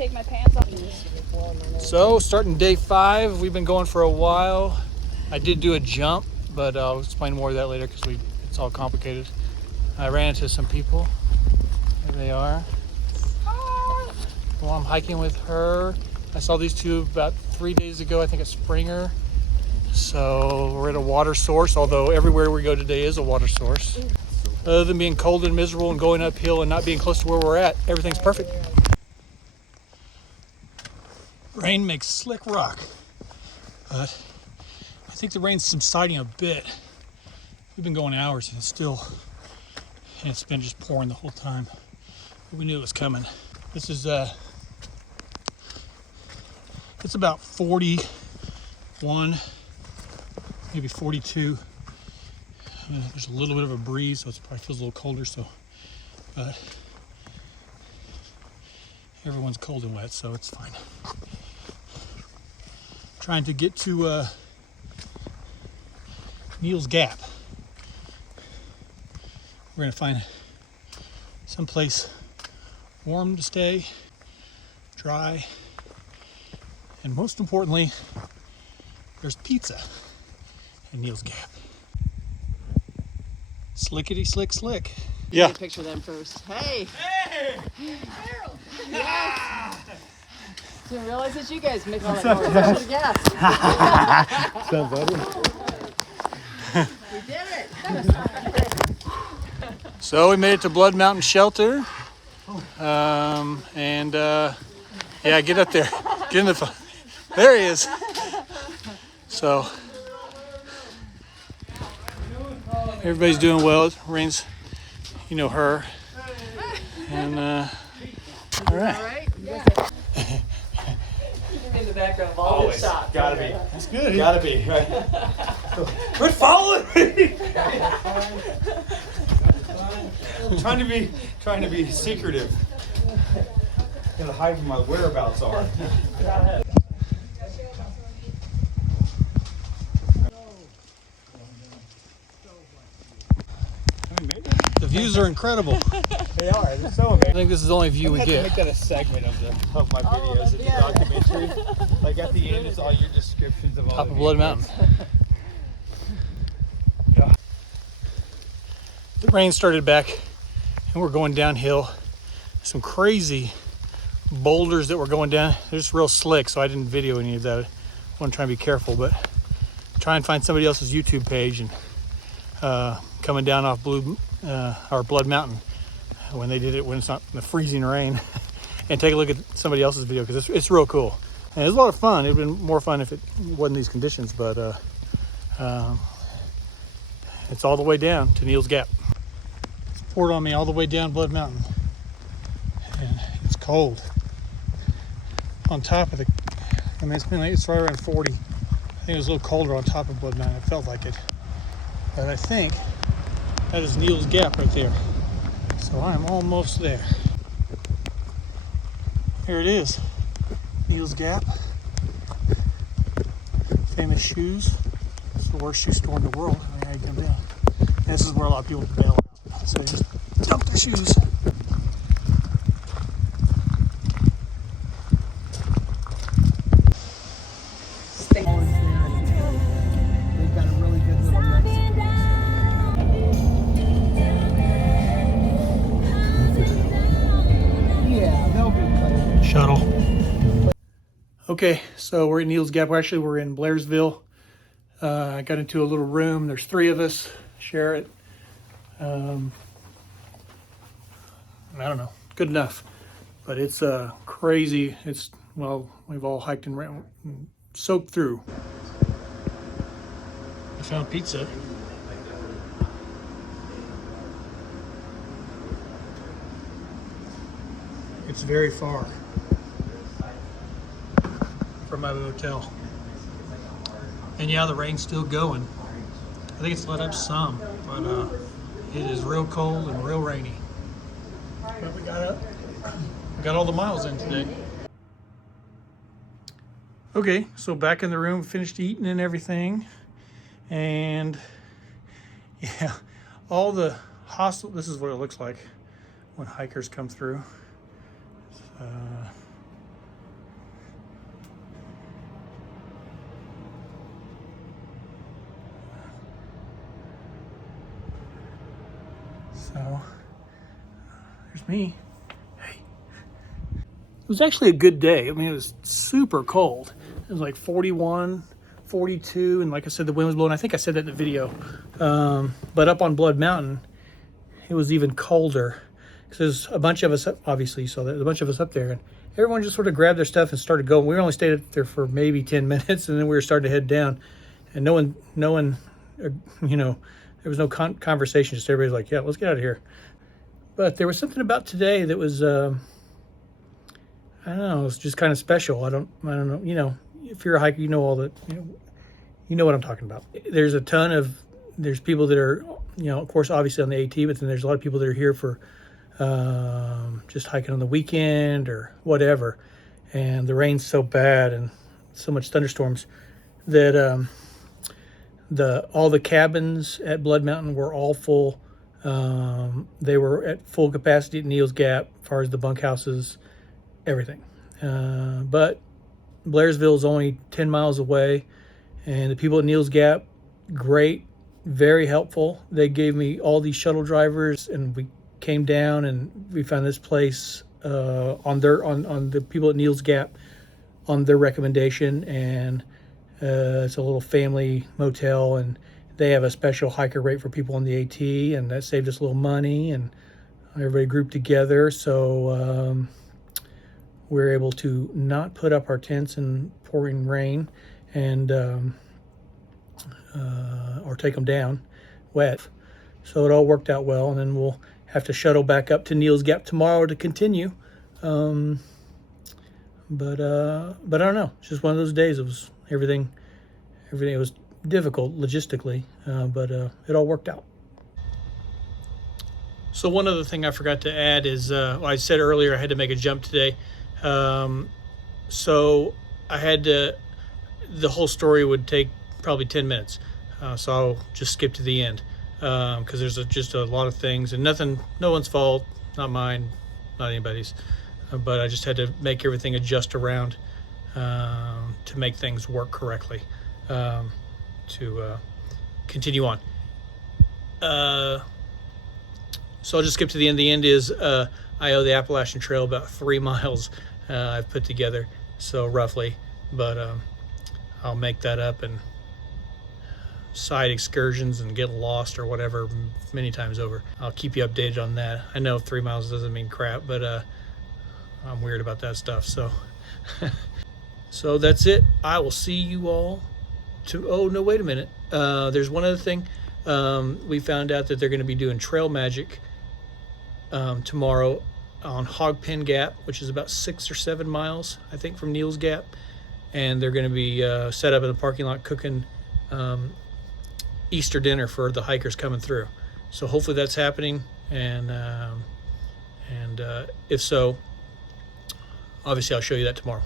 take my pants off. So, starting day 5, we've been going for a while. I did do a jump, but I'll explain more of that later because it's all complicated. I ran into some people. There they are. Well, I'm hiking with her. I saw these two about 3 days ago, I think at Springer. So we're at a water source, although everywhere we go today is a water source. Other than being cold and miserable and going uphill and not being close to where we're at, everything's perfect. Rain makes slick rock, but I think the rain's subsiding a bit. We've been going hours and it's been just pouring the whole time. But we knew it was coming. This is it's about 41, maybe 42. There's a little bit of a breeze, so it probably feels a little colder. But everyone's cold and wet, so it's fine. Trying to get to Neels Gap. We're gonna find someplace warm to stay, dry, and most importantly, there's pizza in Neels Gap. Slickety slick slick. Yeah. Take a picture of them first. Hey! Hey! Harold! Yes! Didn't realize that you guys make all that noise. I should have guessed. Sounds better. We did it! So we made it to Blood Mountain Shelter. Yeah, get up there. Get in the phone. There he is. So everybody's doing well. Rain's, you know her. And all right. In the background, all good shots. Gotta be. That's good. Gotta be. Right. Quit following me. trying to be secretive. Gonna hide where my whereabouts are. The views are incredible. They are. They're so amazing. I think this is the only view we I get. make that a segment of my videos, the documentary. Like at the end, it's all your descriptions of all Top the of Blood vehicles. Mountain. Yeah. The rain started back and we're going downhill. Some crazy boulders that were going down. They're just real slick, so I didn't video any of that. I want to try and be careful, but try and find somebody else's YouTube page and coming down off Blood Mountain when they did it when it's not in the freezing rain and take a look at somebody else's video because it's real cool and it's a lot of fun. It'd been more fun if it wasn't these conditions, but it's all the way down to Neels Gap. It's poured on me all the way down Blood Mountain and it's cold on top of it's right around 40. I think it was a little colder on top of Blood Mountain. It felt like it, but I think that is Neels Gap right there. So I'm almost there. Here it is, Neels Gap. Famous shoes. It's the worst shoe store in the world. I mean, how you come down. And this is where a lot of people bail out. So you just dump their shoes. We've got a really good little Mexican. Yeah, they'll be clean. Shuttle. Okay, so we're at Neels Gap. We're in Blairsville. I got into a little room. There's 3 of us. Share it. I don't know. Good enough. But it's crazy. We've all hiked and soaked through. I found pizza. It's very far from my hotel. And yeah, the rain's still going. I think it's let up some, but it is real cold and real rainy. But we got all the miles in today. Okay, so back in the room, finished eating and everything. And yeah, all the hostel, this is what it looks like when hikers come through. So there's me. Hey. It was actually a good day. I mean, it was super cold. It was like 41, 42, and like I said, the wind was blowing. I think I said that in the video. But up on Blood Mountain, it was even colder. Because there's a bunch of us, obviously you saw that, a bunch of us up there, and everyone just sort of grabbed their stuff and started going. We only stayed up there for maybe 10 minutes, and then we were starting to head down. And no one, you know, there was no conversation. Just everybody's like, yeah, let's get out of here. But there was something about today that was, I don't know, it was just kind of special. I don't know, you know, if you're a hiker, you know all the, you know what I'm talking about. There's people that are, you know, of course, obviously on the AT, but then there's a lot of people that are here for just hiking on the weekend or whatever. And the rain's so bad and so much thunderstorms that all the cabins at Blood Mountain were all full. They were at full capacity at Neels Gap as far as the bunkhouses, everything. But Blairsville is only 10 miles away, and the people at Neels Gap, great, very helpful. They gave me all these shuttle drivers, and we came down and we found this place on the people at Neels Gap on their recommendation, and it's a little family motel, and they have a special hiker rate for people on the AT, and that saved us a little money, and everybody grouped together. So we were able to not put up our tents in pouring rain and or take them down wet. So it all worked out well, and then we'll have to shuttle back up to Neels Gap tomorrow to continue. But I don't know. It's just one of those days. It was everything it was difficult logistically, but it all worked out. So one other thing I forgot to add is, I said earlier I had to make a jump today. So I had to, the whole story would take probably 10 minutes. So I'll just skip to the end, because there's just a lot of things, and no one's fault, not mine, not anybody's. But I just had to make everything adjust around to make things work correctly, to continue on. So I'll just skip to the end. The end is I owe the Appalachian Trail about 3 miles I've put together, so roughly. But I'll make that up and side excursions and get lost or whatever many times over. I'll keep you updated on that. I know 3 miles doesn't mean crap, but I'm weird about that stuff. So so that's it. I will see you all oh no, wait a minute. There's one other thing. We found out that they're going to be doing Trail Magic tomorrow on Hogpen Gap, which is about 6 or 7 miles, I think, from Neels Gap. And they're going to be set up in the parking lot cooking Easter dinner for the hikers coming through. So hopefully that's happening, and if so, obviously I'll show you that tomorrow.